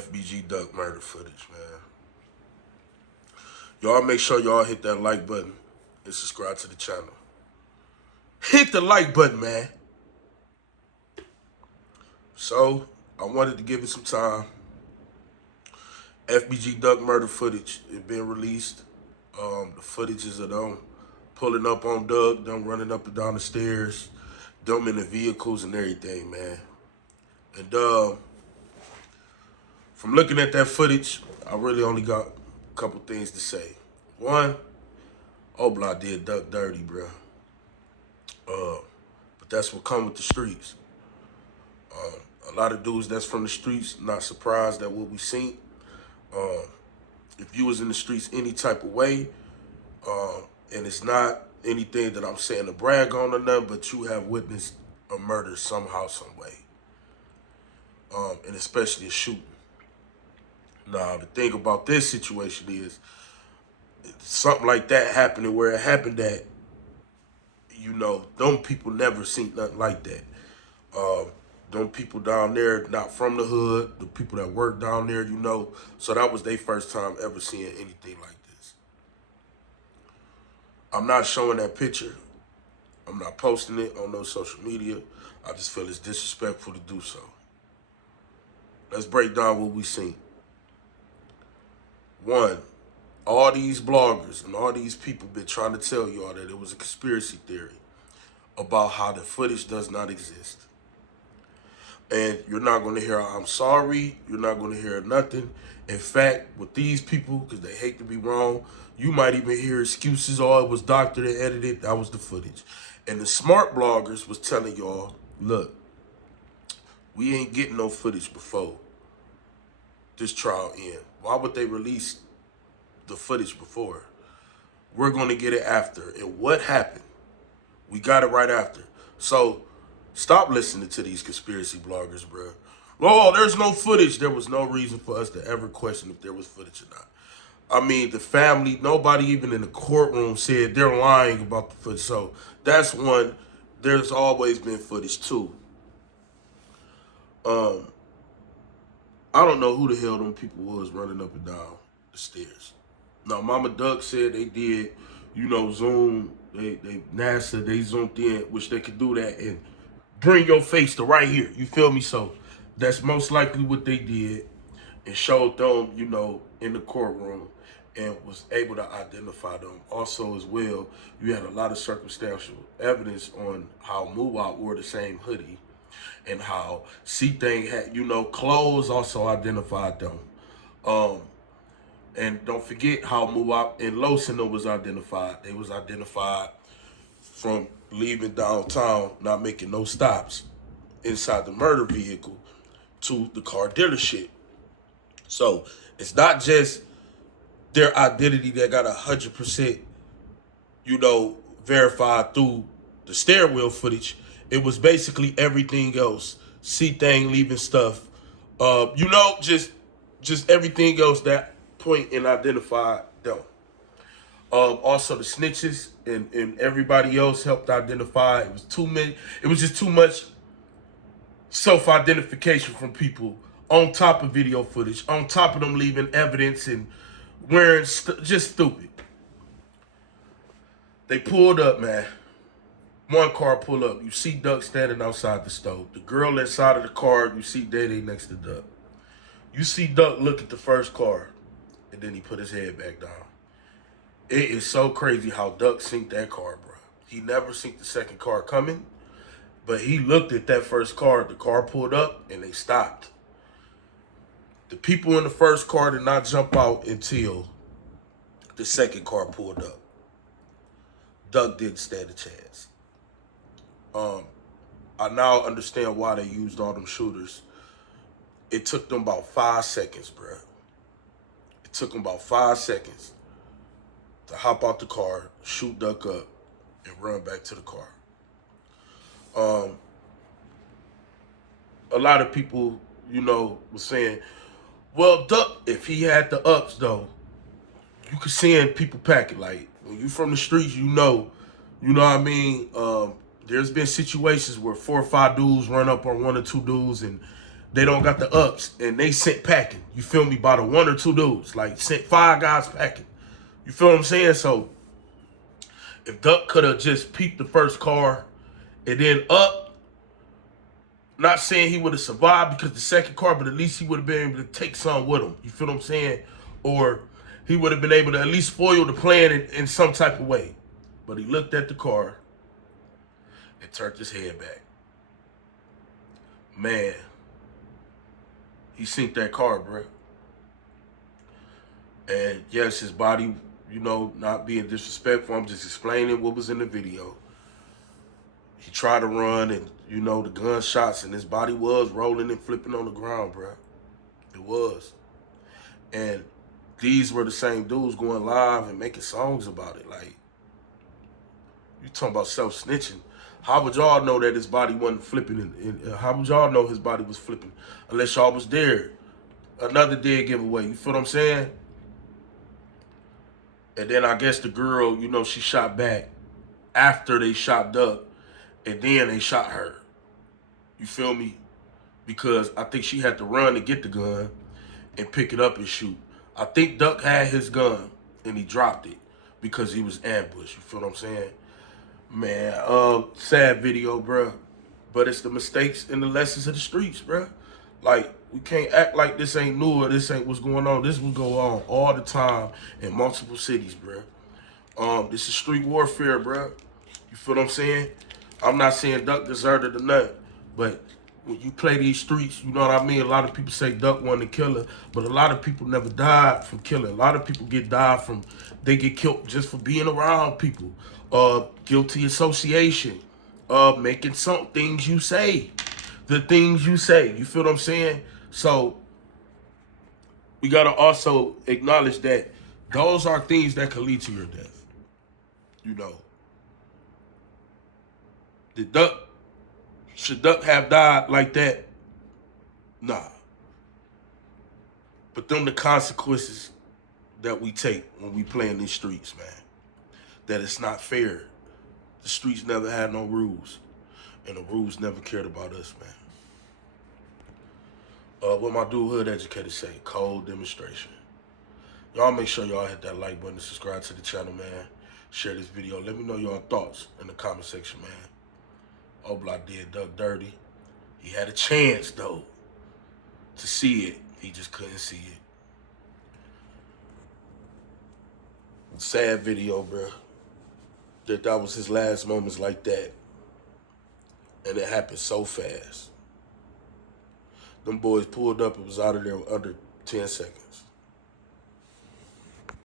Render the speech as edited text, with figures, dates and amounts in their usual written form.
FBG duck murder footage, man. Y'all make sure y'all hit that like button and subscribe to the channel. Hit the like button, man. So, I wanted to give it some time. FBG duck murder footage is being released. The footage is of them pulling up on Doug, them running up and down the stairs, them in the vehicles and everything, man. And from looking at that footage, I really only got a couple things to say. One, OBlock did Duck dirty, bro. But that's what come with the streets. A lot of dudes that's from the streets not surprised at what we seen. If you was in the streets any type of way, and it's not anything that I'm saying to brag on or nothing, but you have witnessed a murder somehow, some way. And especially a shooting. Now, the thing about this situation is, something like that happening where it happened at, them people never seen nothing like that. Them people down there, not from the hood, the people that work down there, so that was their first time ever seeing anything like this. I'm not showing that picture. I'm not posting it on no social media. I just feel it's disrespectful to do so. Let's break down what we seen. One, all these bloggers and all these people been trying to tell y'all that it was a conspiracy theory about how the footage does not exist. And you're not going to hear I'm sorry. You're not going to hear nothing. In fact, with these people, because they hate to be wrong, you might even hear excuses. Oh, it was doctored and edited. That was the footage. And the smart bloggers was telling y'all, look, we ain't getting no footage before this trial end. Why would they release the footage before? We're going to get it after. And what happened? We got it right after. So stop listening to these conspiracy bloggers, bro. Oh, there's no footage. There was no reason for us to ever question if there was footage or not. I mean, the family, nobody even in the courtroom said they're lying about the footage. So that's one. There's always been footage too. I don't know who the hell them people was running up and down the stairs. Now, Mama Duck said they did, Zoom, NASA, they zoomed in, which they could do that and bring your face to right here. You feel me? So that's most likely what they did and showed them, in the courtroom and was able to identify them. Also, as well, you had a lot of circumstantial evidence on how Muwap wore the same hoodie and how C-Thing had, clothes also identified them. And don't forget how Muwap and Losina was identified. They was identified from leaving downtown, not making no stops inside the murder vehicle to the car dealership. So it's not just their identity that got 100%, verified through the stairwell footage. It was basically everything else. C-Thing leaving stuff. Just everything else that point and identified them. Also the snitches and everybody else helped identify. It was too many. It was just too much self-identification from people on top of video footage, on top of them leaving evidence and wearing just stupid. They pulled up, man. One car pull up. You see Duck standing outside the stove. The girl inside of the car, you see Daddy next to Duck. You see Duck look at the first car, and then he put his head back down. It is so crazy how Duck synced that car, bro. He never synced the second car coming, but he looked at that first car. The car pulled up, and they stopped. The people in the first car did not jump out until the second car pulled up. Duck didn't stand a chance. I now understand why they used all them shooters. It took them about 5 seconds, bro. It took them about 5 seconds to hop out the car, shoot Duck up, and run back to the car. A lot of people, were saying, well, Duck, if he had the ups, though, you could send people packing. Like, when you from the streets, you know what I mean? There's been situations where 4 or 5 dudes run up on 1 or 2 dudes and they don't got the ups, and they sent packing. You feel me? By the 1 or 2 dudes, like sent 5 guys packing. You feel what I'm saying? So if Duck could have just peeped the first car and then up, not saying he would have survived because the second car, but at least he would have been able to take some with him. You feel what I'm saying? Or he would have been able to at least foil the plan in some type of way. But he looked at the car and turned his head back. Man, he seen that car, bro. And yes, his body, not being disrespectful, I'm just explaining what was in the video. He tried to run and, the gunshots, and his body was rolling and flipping on the ground, bro. It was. And these were the same dudes going live and making songs about it. Like, you talking about self-snitching. How would y'all know that his body wasn't flipping? And how would y'all know his body was flipping? Unless y'all was there. Another dead giveaway. You feel what I'm saying? And then I guess the girl, she shot back after they shot Duck. And then they shot her. You feel me? Because I think she had to run to get the gun and pick it up and shoot. I think Duck had his gun and he dropped it because he was ambushed. You feel what I'm saying? Man, sad video, bro. But it's the mistakes and the lessons of the streets, bro. Like, we can't act like this ain't new or this ain't what's going on. This will go on all the time in multiple cities, bro. This is street warfare, bro. You feel what I'm saying? I'm not saying Duck deserted or nothing, but when you play these streets, you know what I mean? A lot of people say Duck wasn't a killer, but a lot of people never died from killing. A lot of people they get killed just for being around people. Guilty association. Making some things you say. The things you say. You feel what I'm saying? So, we got to also acknowledge that those are things that could lead to your death. Should Duck have died like that? Nah. But them the consequences that we take when we play in these streets, man. That it's not fair. The streets never had no rules. And the rules never cared about us, man. What my dude Hood Educator say, cold demonstration. Y'all make sure y'all hit that like button and subscribe to the channel, man. Share this video. Let me know your thoughts in the comment section, man. OBlock did Duck dirty. He had a chance, though, to see it. He just couldn't see it. Sad video, bro. That was his last moments like that. And it happened so fast. Them boys pulled up and was out of there under 10 seconds.